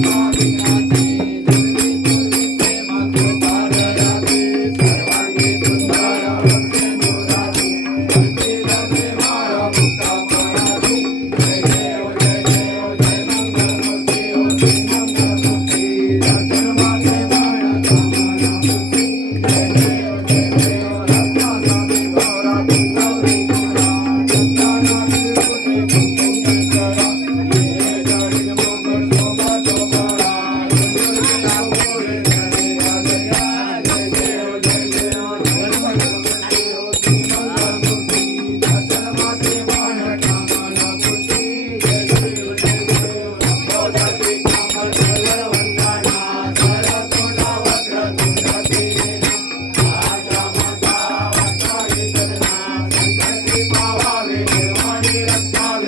Thank you.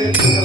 Yeah.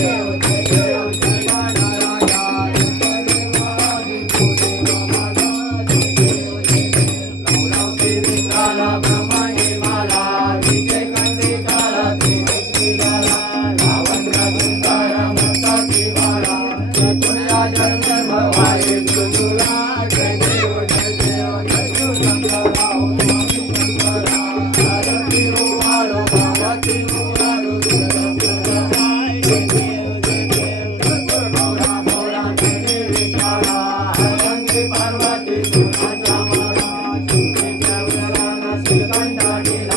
கண்டாடே